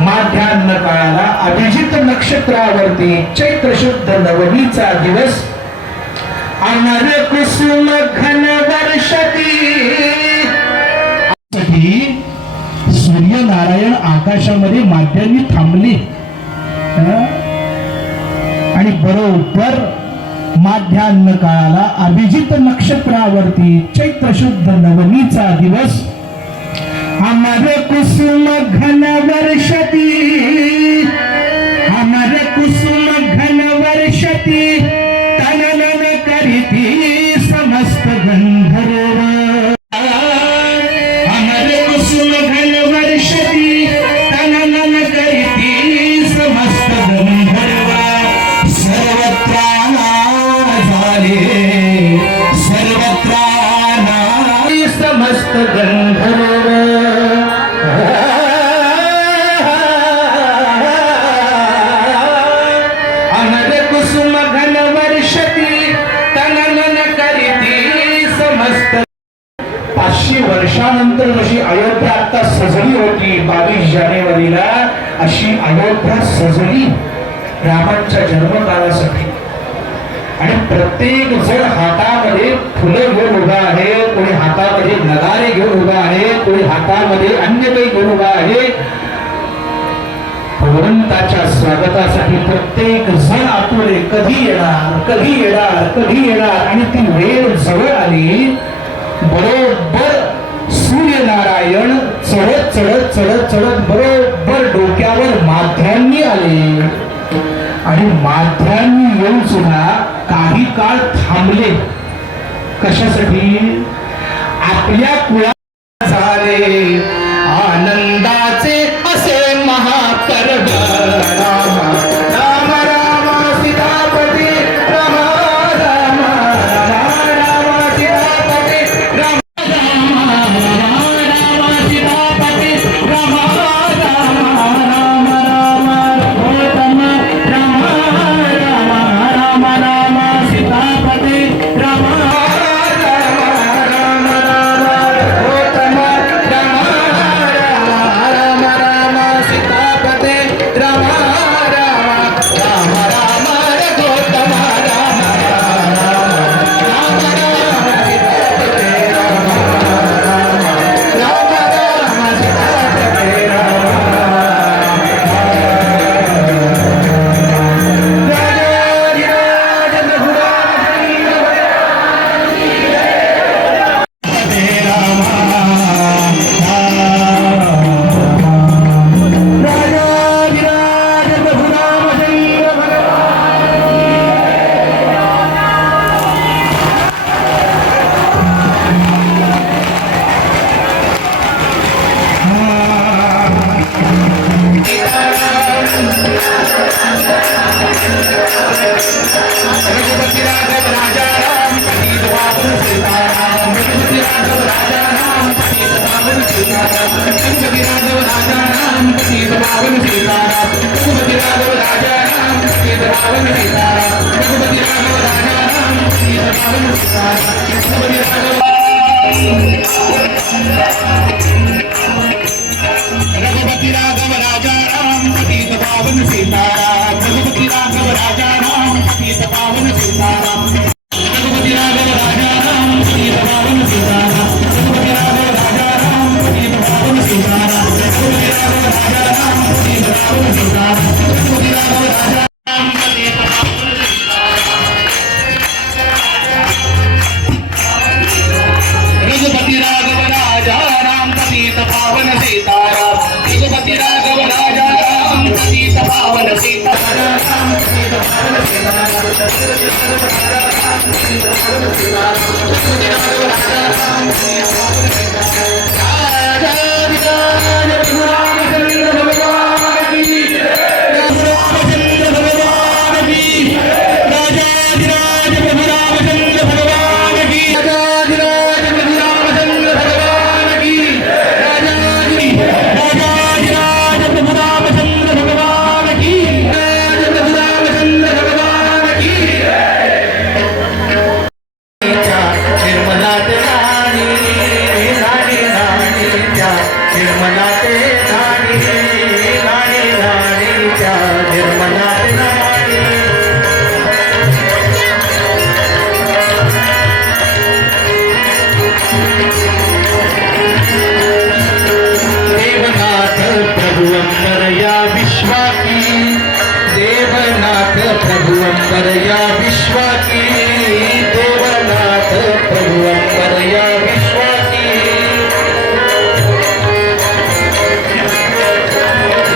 माध्यान्ह काळाला अभिजित नक्षत्रावरती चैत्र शुद्ध नवमीचा दिवस. अमर कुसुम घन वर्षती सूर्यनारायण आकाशामध्ये माध्यांनी थांबले. आणि बरोबर माध्यान्ह काळाला अभिजित नक्षत्रावरती चैत्र शुद्ध नवमीचा दिवस. अमर कुसुम घन वर्षती। त्यानंतर जशी अयोध्या आता सजली होती बावीस जानेवारीला अशी अयोध्या सजली रामांच्या जन्मकाळासाठी. आणि प्रत्येक जण हातामध्ये फुलं घेऊन उभा आहे कोणी हातामध्ये नगारे घेऊन उभा आहे कोणी हातामध्ये अन्य काही घेऊन उभा आहे. भगवंताच्या स्वागतासाठी प्रत्येक जण आतुरे कधी येणार कधी येणार कधी येणार? आणि ती वेळ जवळ आली बरोबर नारायण चढत चढत चढत चढत बरोबर डोक्यावर माध्यांनी आले. आणि माध्यांनी येऊन सुद्धा काही काळ थांबले. कशासाठी? आपल्या कुळा రావణ సీతారాం రఘుపతి రాఘవ రాజారాం సీత రావణ సీతారాం రఘుపతి రాఘవ రాజారాం సీత రావణ సీతారాం రఘుపతి రాఘవ प्रभुअंतर या विश्वाकी देवनाथ प्रभुअंतर या विश्वाकी देवनाथ प्रभुअंतर या विश्वाकी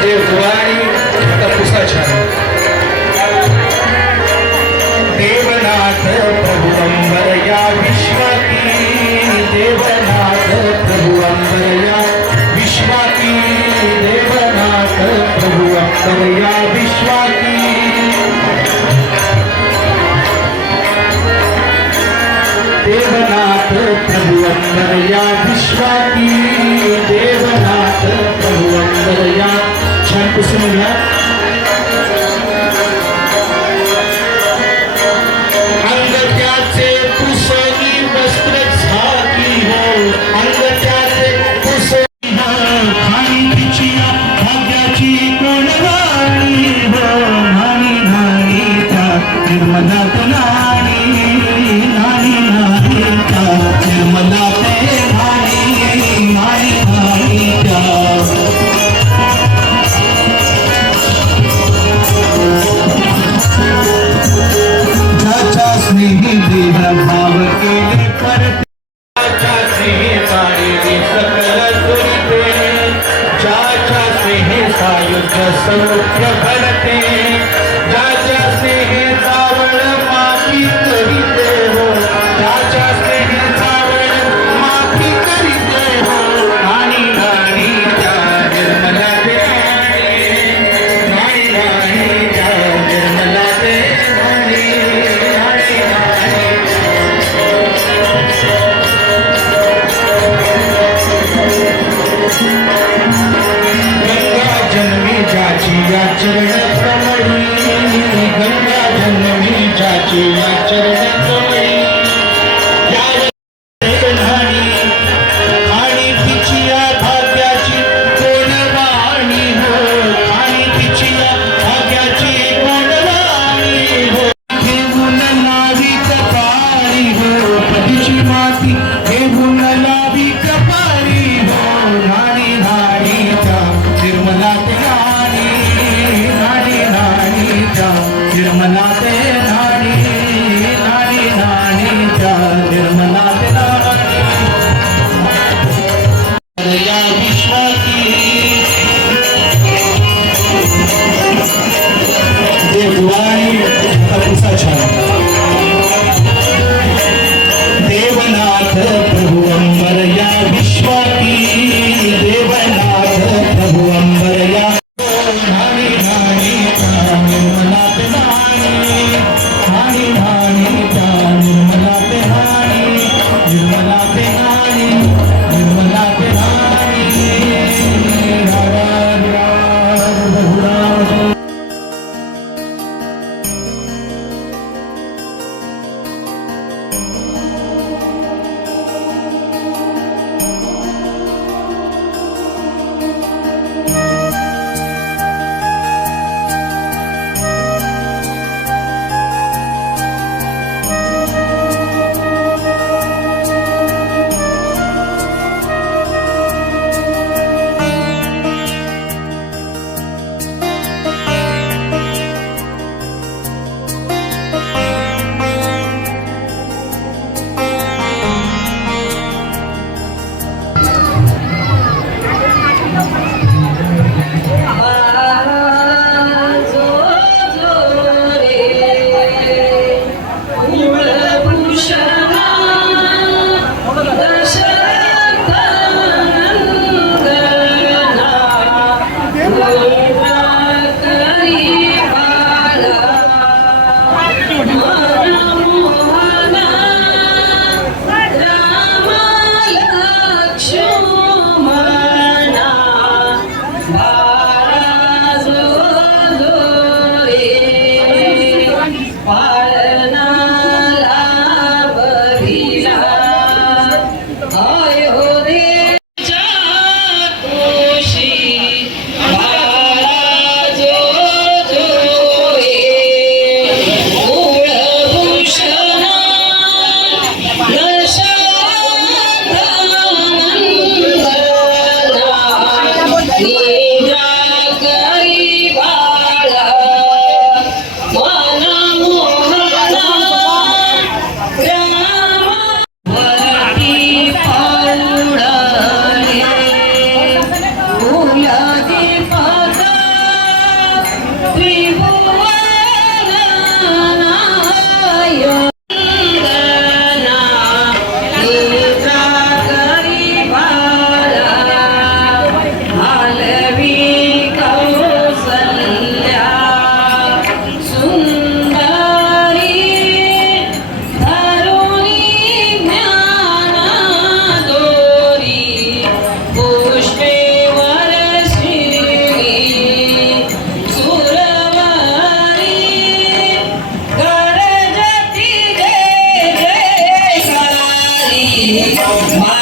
देव दुवारी देवनाथ प्रभु देवनाथ प्रभु अंतरया विश्वाकी देवनाथ प्रभु अंतरया छान कुसुम घ्या सुख बढ़ते my